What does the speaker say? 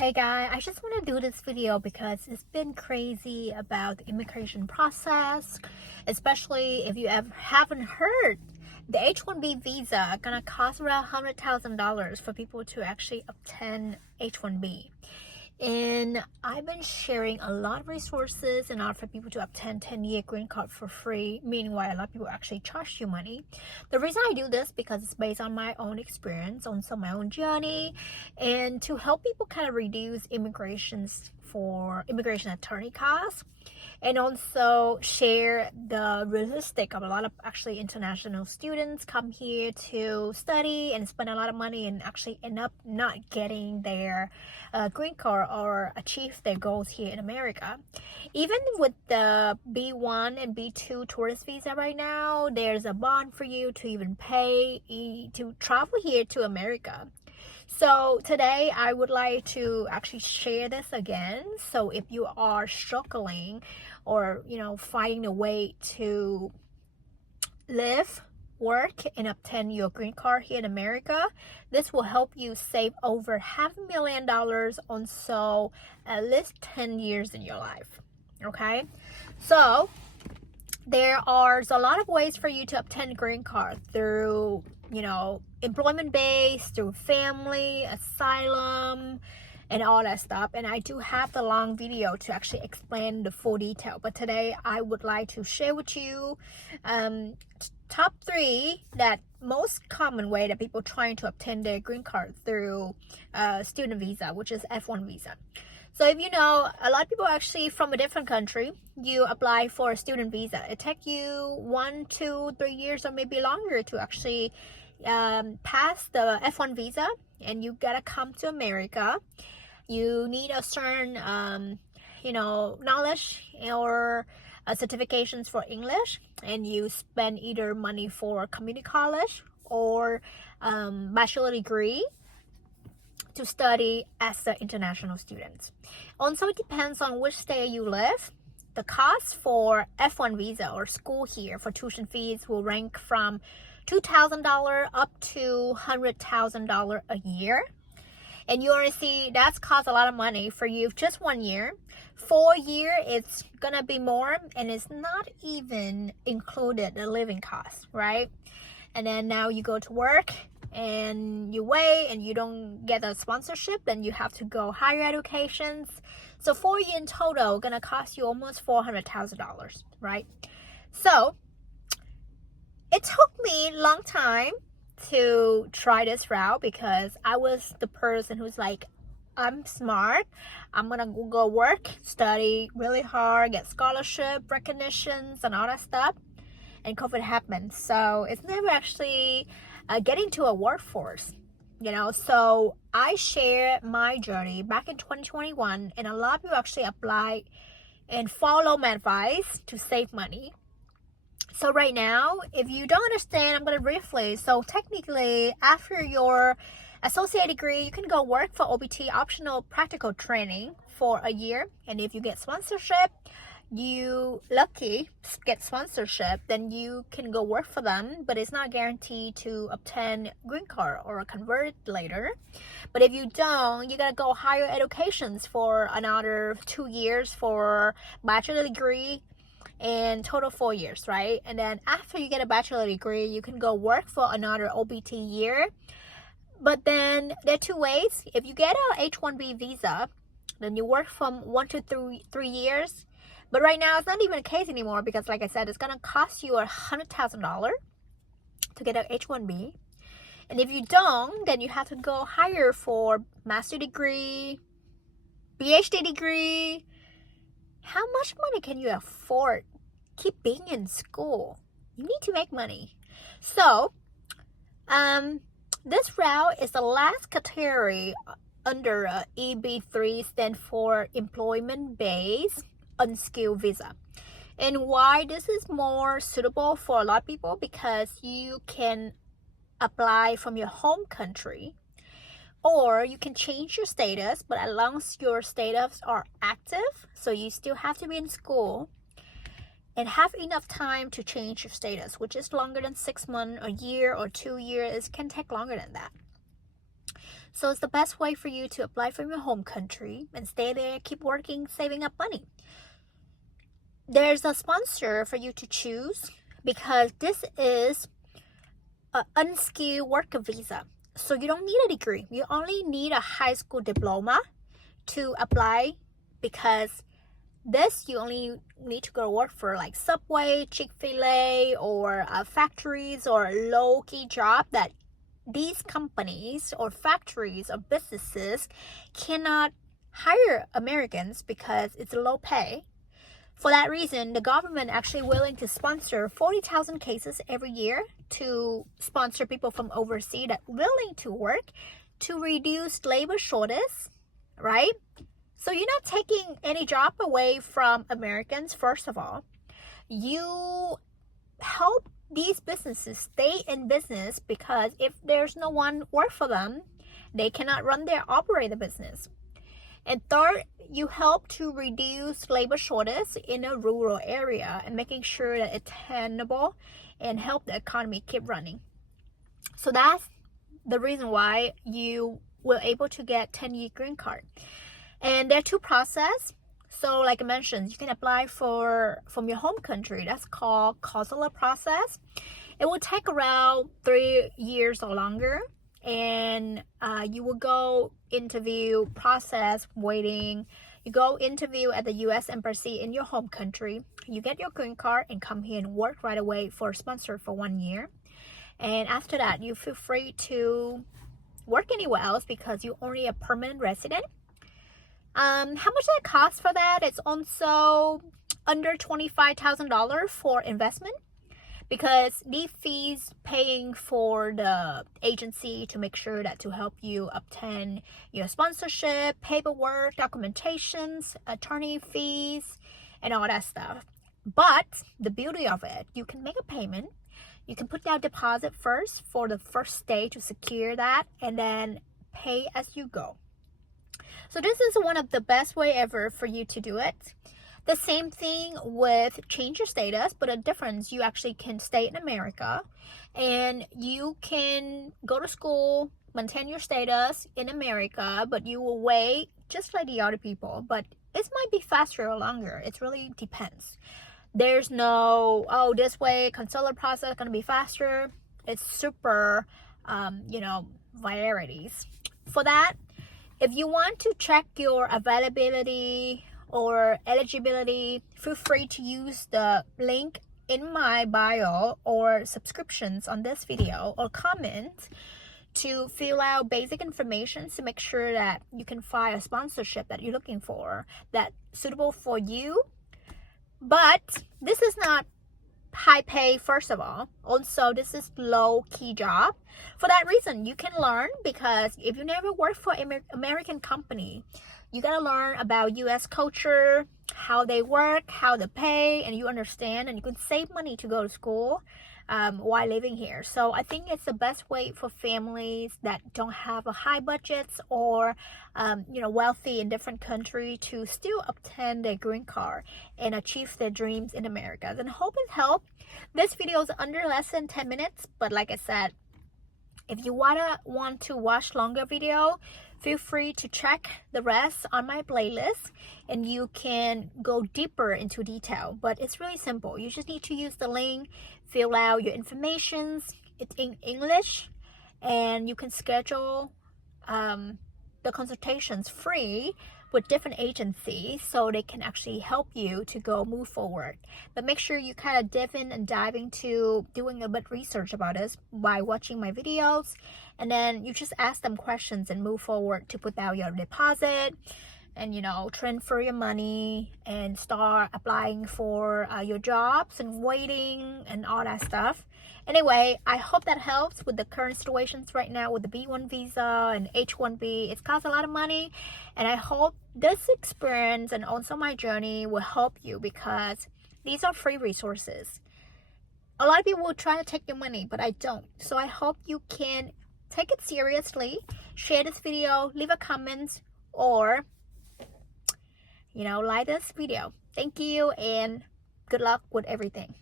Hey guys, I just want to do this video because it's been crazy about the immigration process, especially if you haven't heard. The H1B visa gonna cost around $100,000 for people to actually obtain H1B. And I've been sharing a lot of resources in order for people to obtain 10-year green card for free. Meanwhile, a lot of people actually charge you money. The reason I do this because it's based on my own experience, also my own journey, and to help people kind of reduce immigration attorney costs, and also share the realistic of a lot of actually international students come here to study and spend a lot of money and actually end up not getting their green card or achieve their goals here in America. Even with the B1 and B2 tourist visa right now, there's a bond for you to even pay to travel here to America. So today I would like to actually share this again. So if you are struggling or finding a way to live, work, and obtain your green card here in America, this will help you save over $500,000 on so at least 10 years in your life. Okay, so there are a lot of ways for you to obtain a green card through employment based, through family, asylum, and all that stuff. And I do have the long video to actually explain the full detail, but today I would like to share with you top 3 that most common way that people trying to obtain their green card through student visa, which is F1 visa. So if you know, a lot of people actually from a different country, you apply for a student visa. It takes you 1, 2, 3 years or maybe longer to actually pass the F1 visa, and you gotta come to America. You need a certain knowledge or certifications for English, and you spend either money for community college or bachelor degree to study as an international student. Also, it depends on which state you live. The cost for F1 visa or school here for tuition fees will rank from $2,000 up to $100,000 a year. And you already see that's cost a lot of money for you just 1 year. 4 year, it's gonna be more, and it's not even included the living cost, right? And then now you go to work and you wait and you don't get a sponsorship, then you have to go higher educations. So 4 years in total gonna cost you almost $400,000, right? So it took me a long time to try this route because I was the person who's like, I'm smart, I'm gonna go work, study really hard, get scholarship, recognitions, and all that stuff. And COVID happened, so it's never actually getting to a workforce, So I share my journey back in 2021, and a lot of people actually apply and follow my advice to save money. So right now, if you don't understand, I'm going to briefly. So technically, after your associate degree, you can go work for OPT, optional practical training, for a year. And if you get sponsorship, you lucky get sponsorship, then you can go work for them, but it's not guaranteed to obtain green card or convert it later. But if you don't, you gotta go higher educations for another 2 years for bachelor degree, and total 4 years, right? And then after you get a bachelor degree, you can go work for another OPT year. But then there are 2 ways. If you get a H1B visa, then you work from 1 to 3 years. But right now, it's not even the case anymore because, like I said, it's gonna cost you $100,000 to get an H1B. And if you don't, then you have to go higher for master degree, PhD degree. How much money can you afford? Keep being in school. You need to make money. So, this route is the last category under EB3, stand for employment-based unskilled visa. And why this is more suitable for a lot of people, because you can apply from your home country, or you can change your status, but as long as your status are active, so you still have to be in school and have enough time to change your status, which is longer than 6 months, a year, or 2 years. It can take longer than that. So it's the best way for you to apply from your home country and stay there, keep working, saving up money. There's a sponsor for you to choose because this is an unskilled worker visa. So you don't need a degree. You only need a high school diploma to apply, because this you only need to go to work for like Subway, Chick-fil-A, or factories, or low-key job that these companies or factories or businesses cannot hire Americans because it's low pay. For that reason, the government actually willing to sponsor 40,000 cases every year to sponsor people from overseas that willing to work to reduce labor shortage, right? So you're not taking any job away from Americans, first of all. You help these businesses stay in business, because if there's no one work for them, they cannot operate the business. And third, you help to reduce labor shortage in a rural area and making sure that it's tenable and help the economy keep running. So that's the reason why you were able to get 10-year green card. And there are two processes. So like I mentioned, you can apply from your home country. That's called consular process. It will take around 3 years or longer. And you will go interview process, waiting. You go interview at the U.S. Embassy in your home country. You get your green card and come here and work right away for a sponsor for 1 year. And after that, you feel free to work anywhere else because you're only a permanent resident. How much does it cost for that? It's also under $25,000 for investment, because the fees paying for the agency to make sure that to help you obtain your sponsorship, paperwork, documentations, attorney fees, and all that stuff. But the beauty of it, you can make a payment. You can put down deposit first for the first day to secure that, and then pay as you go. So this is one of the best way ever for you to do it. The same thing with change your status, but a difference, you actually can stay in America and you can go to school, maintain your status in America, but you will wait just like the other people. But it might be faster or longer. It really depends. There's no, oh, this way consular process is going to be faster. It's super, varieties. For that, if you want to check your availability or eligibility, feel free to use the link in my bio or subscriptions on this video, or comment to fill out basic information to make sure that you can find a sponsorship that you're looking for that's suitable for you. But this is not high pay, first of all. Also, this is low key job. For that reason, you can learn, because if you never work for American company, you gotta learn about US culture, how they work, how they pay, and you understand, and you can save money to go to school while living here. So I think it's the best way for families that don't have a high budgets or wealthy in different country to still obtain their green card and achieve their dreams in America. And hope it helped. This video is under less than 10 minutes, but like I said, if you want to watch longer video, feel free to check the rest on my playlist and you can go deeper into detail. But it's really simple. You just need to use the link, fill out your information. It's in English, and you can schedule the consultations free with different agencies so they can actually help you to go move forward. But make sure you kind of dive into doing a bit research about this by watching my videos, and then you just ask them questions and move forward to put down your deposit and transfer your money and start applying for your jobs and waiting and all that stuff. Anyway, I hope that helps with the current situations right now with the B1 visa and H1B. It costs a lot of money, and I hope this experience and also my journey will help you, because these are free resources. A lot of people will try to take your money, but I don't. So I hope you can take it seriously, share this video, leave a comment, or like this video. Thank you, and good luck with everything.